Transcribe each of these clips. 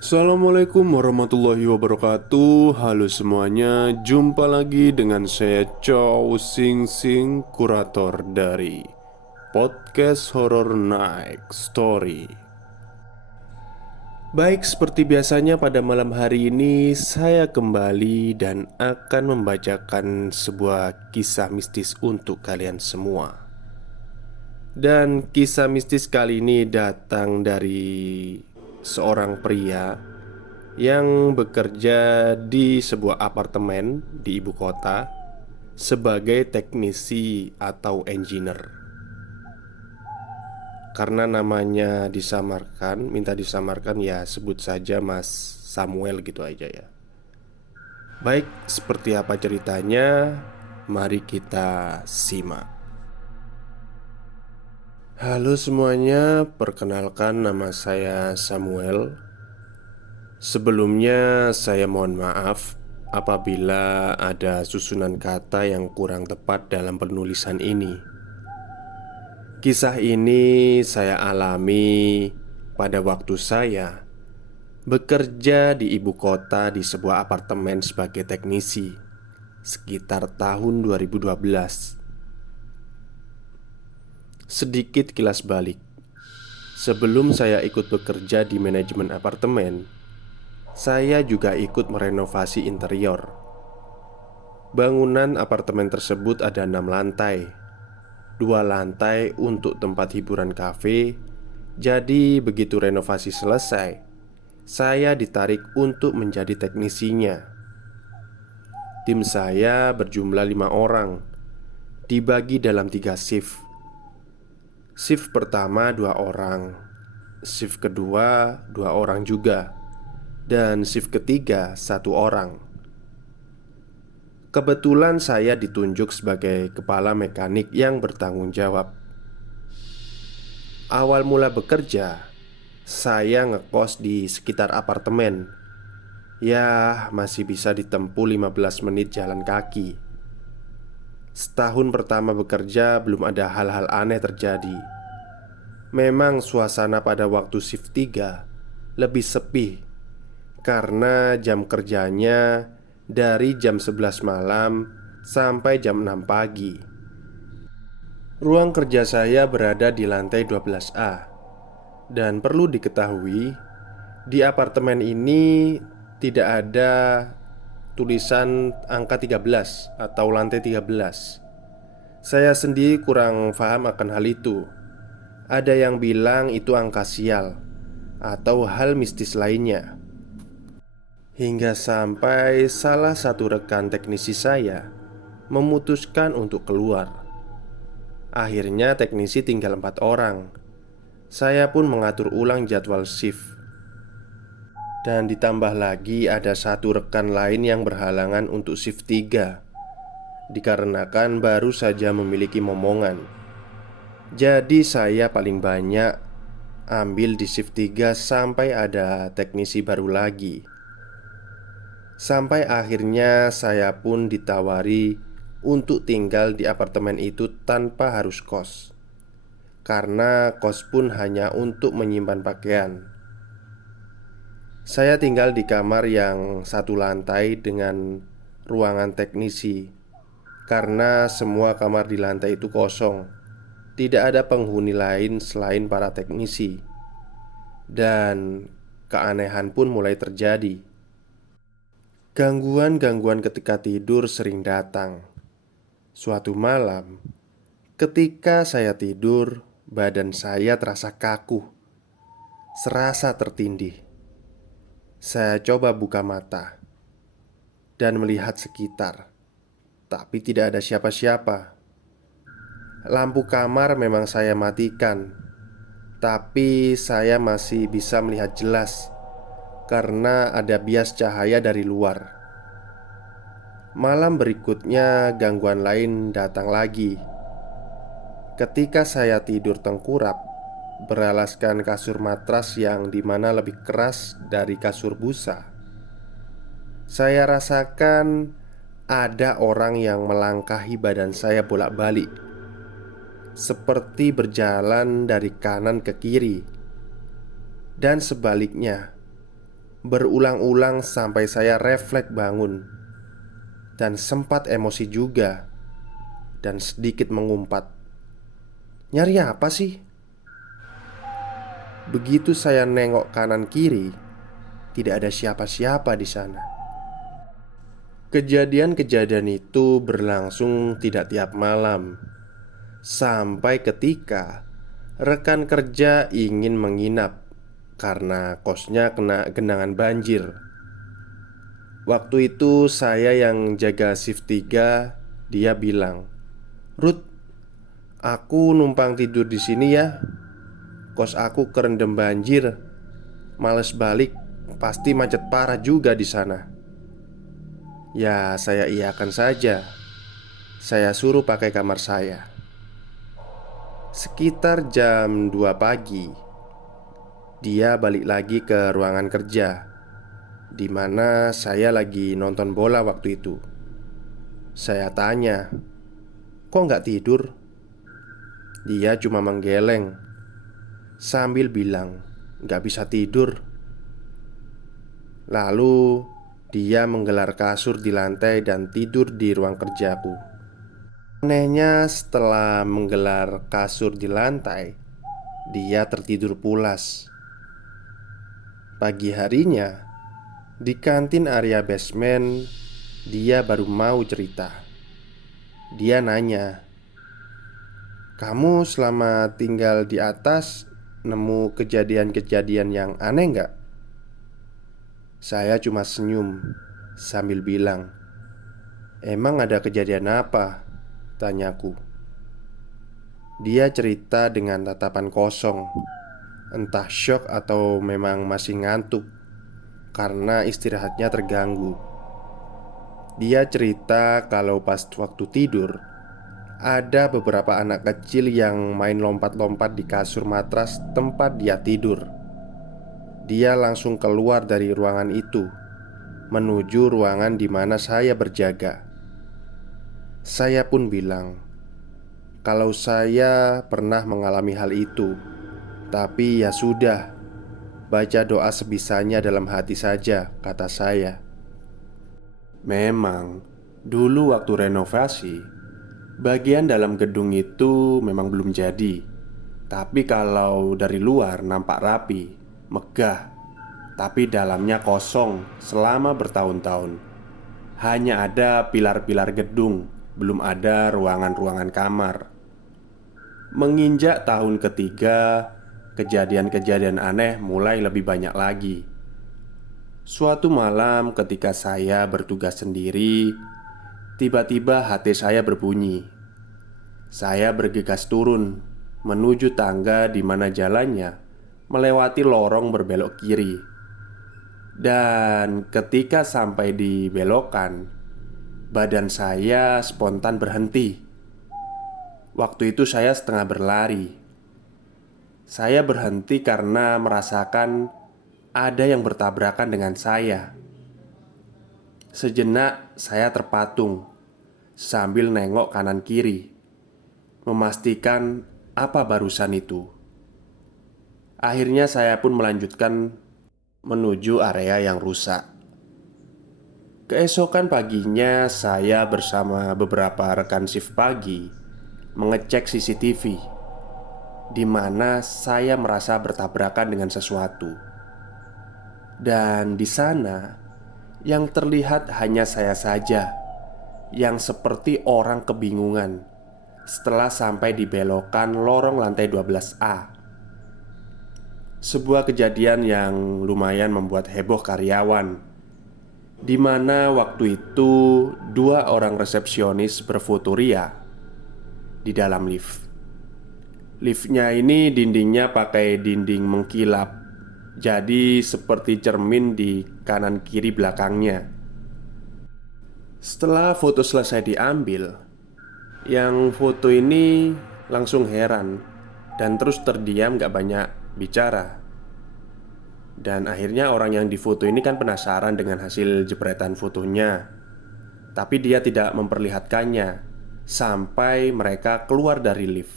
Assalamualaikum warahmatullahi wabarakatuh. Halo semuanya, jumpa lagi dengan saya Chow Sing Sing, kurator dari podcast Horror Night Story. Baik, seperti biasanya pada malam hari ini saya kembali dan akan membacakan sebuah kisah mistis untuk kalian semua. Dan kisah mistis kali ini datang dari seorang pria yang bekerja di sebuah apartemen di ibu kota sebagai teknisi atau engineer. Karena namanya disamarkan, minta disamarkan, ya sebut saja Mas Samuel gitu aja ya. Baik, seperti apa ceritanya? Mari kita simak. Halo semuanya, perkenalkan nama saya Samuel. Sebelumnya, saya mohon maaf apabila ada susunan kata yang kurang tepat dalam penulisan ini. Kisah ini saya alami pada waktu saya bekerja di ibu kota di sebuah apartemen sebagai teknisi sekitar tahun 2012. Sedikit kilas balik. Sebelum saya ikut bekerja di manajemen apartemen, saya juga ikut merenovasi interior. Bangunan apartemen tersebut ada 6 lantai. 2 lantai untuk tempat hiburan kafe. Jadi begitu renovasi selesai, saya ditarik untuk menjadi teknisinya. Tim saya berjumlah 5 orang, dibagi dalam 3 shift. Shift pertama 2 orang, shift kedua 2 orang juga, dan shift ketiga 1 orang. Kebetulan saya ditunjuk sebagai kepala mekanik yang bertanggung jawab. Awal mula bekerja, saya ngekos di sekitar apartemen. Ya, masih bisa ditempuh 15 menit jalan kaki. Setahun pertama bekerja belum ada hal-hal aneh terjadi. Memang suasana pada waktu shift 3 lebih sepi karena jam kerjanya dari jam 11 malam sampai jam 6 pagi. Ruang kerja saya berada di lantai 12A. Dan perlu diketahui, di apartemen ini tidak ada tulisan angka 13 atau lantai 13. Saya sendiri kurang paham akan hal itu. Ada yang bilang itu angka sial atau hal mistis lainnya. Hingga sampai salah satu rekan teknisi saya memutuskan untuk keluar. Akhirnya teknisi tinggal 4 orang. Saya pun mengatur ulang jadwal shift. Dan ditambah lagi ada satu rekan lain yang berhalangan untuk shift 3 dikarenakan baru saja memiliki momongan. Jadi saya paling banyak ambil di shift 3 sampai ada teknisi baru lagi. Sampai akhirnya saya pun ditawari untuk tinggal di apartemen itu tanpa harus kos. Karena kos pun hanya untuk menyimpan pakaian. Saya tinggal di kamar yang 1 lantai dengan ruangan teknisi. Karena semua kamar di lantai itu kosong. Tidak ada penghuni lain selain para teknisi. Dan keanehan pun mulai terjadi. Gangguan-gangguan ketika tidur sering datang. Suatu malam, ketika saya tidur, badan saya terasa kaku, serasa tertindih. Saya coba buka mata dan melihat sekitar, tapi tidak ada siapa-siapa. Lampu kamar memang saya matikan, tapi saya masih bisa melihat jelas karena ada bias cahaya dari luar. Malam berikutnya gangguan lain datang lagi. Ketika saya tidur tengkurap, beralaskan kasur matras yang dimana lebih keras dari kasur busa, saya rasakan ada orang yang melangkahi badan saya bolak-balik, seperti berjalan dari kanan ke kiri dan sebaliknya. berulang-ulang sampai saya refleks bangun dan sempat emosi juga dan sedikit mengumpat. Nyari apa sih? Begitu saya nengok kanan kiri, tidak ada siapa-siapa di sana. Kejadian-kejadian itu berlangsung tidak tiap malam, sampai ketika rekan kerja ingin menginap karena kosnya kena genangan banjir. Waktu itu saya yang jaga shift 3. Dia bilang, "Ruth, aku numpang tidur di sini ya. Kos aku kerendam banjir. Males balik, pasti macet parah juga di sana." Ya, saya iakan saja. Saya suruh pakai kamar saya. Sekitar jam 2 pagi, dia balik lagi ke ruangan kerja di mana saya lagi nonton bola waktu itu. Saya tanya, "Kok nggak tidur?" Dia cuma menggeleng sambil bilang, "Nggak bisa tidur." Lalu dia menggelar kasur di lantai dan tidur di ruang kerjaku. Anehnya, setelah menggelar kasur di lantai, dia tertidur pulas. Pagi harinya, di kantin area basement, dia baru mau cerita. Dia nanya, "Kamu selama tinggal di atas nemu kejadian-kejadian yang aneh nggak?" Saya cuma senyum sambil bilang, "Emang ada kejadian apa?" tanyaku. Dia cerita dengan tatapan kosong, entah syok atau memang masih ngantuk karena istirahatnya terganggu. Dia cerita kalau pas waktu tidur, ada beberapa anak kecil yang main lompat-lompat di kasur matras tempat dia tidur. Dia langsung keluar dari ruangan itu, menuju ruangan di mana saya berjaga. Saya pun bilang kalau saya pernah mengalami hal itu, tapi ya sudah, baca doa sebisanya dalam hati saja, kata saya. Memang, dulu waktu renovasi, bagian dalam gedung itu memang belum jadi. Tapi kalau dari luar nampak rapi, megah. Tapi dalamnya kosong selama bertahun-tahun. Hanya ada pilar-pilar gedung, belum ada ruangan-ruangan kamar. Menginjak tahun ketiga, kejadian-kejadian aneh mulai lebih banyak lagi. Suatu malam ketika saya bertugas sendiri, tiba-tiba HP saya berbunyi. Saya bergegas turun menuju tangga di mana jalannya melewati lorong berbelok kiri. Dan ketika sampai di belokan, badan saya spontan berhenti. Waktu itu saya setengah berlari. Saya berhenti karena merasakan ada yang bertabrakan dengan saya. Sejenak saya terpatung sambil nengok kanan kiri, memastikan apa barusan itu. Akhirnya saya pun melanjutkan menuju area yang rusak. Keesokan paginya saya bersama beberapa rekan shift pagi mengecek CCTV, di mana saya merasa bertabrakan dengan sesuatu. Dan di sana yang terlihat hanya saya saja yang seperti orang kebingungan setelah sampai di belokan lorong lantai 12A. Sebuah kejadian yang lumayan membuat heboh karyawan, di mana waktu itu dua orang resepsionis berfotoria di dalam lift. Liftnya ini dindingnya pakai dinding mengkilap, jadi seperti cermin di kanan kiri belakangnya. Setelah foto selesai diambil, yang foto ini langsung heran dan terus terdiam gak banyak bicara. Dan akhirnya orang yang difoto ini kan penasaran dengan hasil jepretan fotonya. Tapi dia tidak memperlihatkannya sampai mereka keluar dari lift.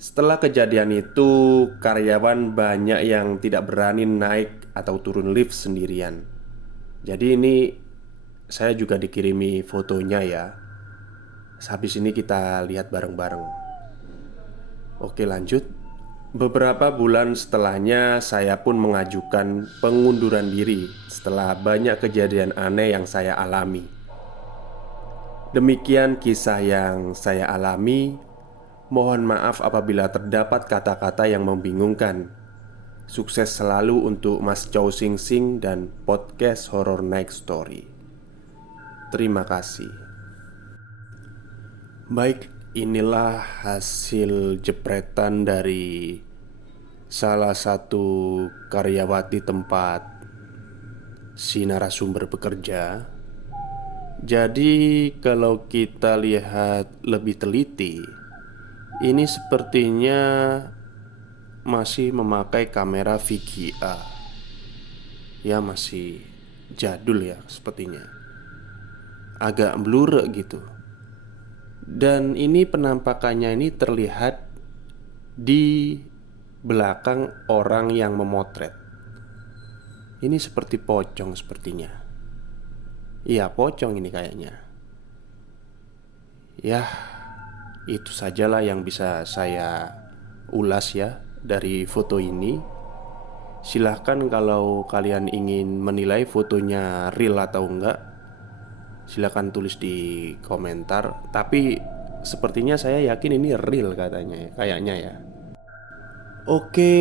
Setelah kejadian itu, karyawan banyak yang tidak berani naik atau turun lift sendirian. Jadi ini saya juga dikirimi fotonya ya. Habis ini kita lihat bareng-bareng. Oke, lanjut. Beberapa bulan setelahnya, saya pun mengajukan pengunduran diri setelah banyak kejadian aneh yang saya alami. Demikian kisah yang saya alami. Mohon maaf apabila terdapat kata-kata yang membingungkan. Sukses selalu untuk Mas Chow Sing Sing dan podcast Horror Night Story. Terima kasih. Baik, inilah hasil jepretan dari salah satu karyawati tempat si narasumber bekerja. Jadi, kalau kita lihat lebih teliti, ini sepertinya masih memakai kamera VGA. Ya, masih jadul ya sepertinya. Agak blur gitu. Dan ini penampakannya ini terlihat di belakang orang yang memotret. Ini seperti pocong sepertinya. Iya, pocong ini kayaknya. Ya, itu sajalah yang bisa saya ulas ya dari foto ini. Silahkan kalau kalian ingin menilai fotonya real atau enggak, silahkan tulis di komentar. Tapi sepertinya saya yakin ini real katanya ya, kayaknya ya. Oke,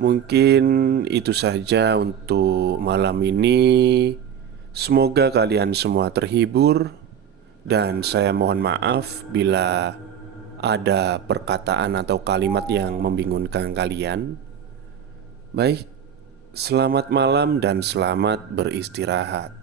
mungkin itu saja untuk malam ini. Semoga kalian semua terhibur. Dan saya mohon maaf bila ada perkataan atau kalimat yang membingungkan kalian. Baik, selamat malam dan selamat beristirahat.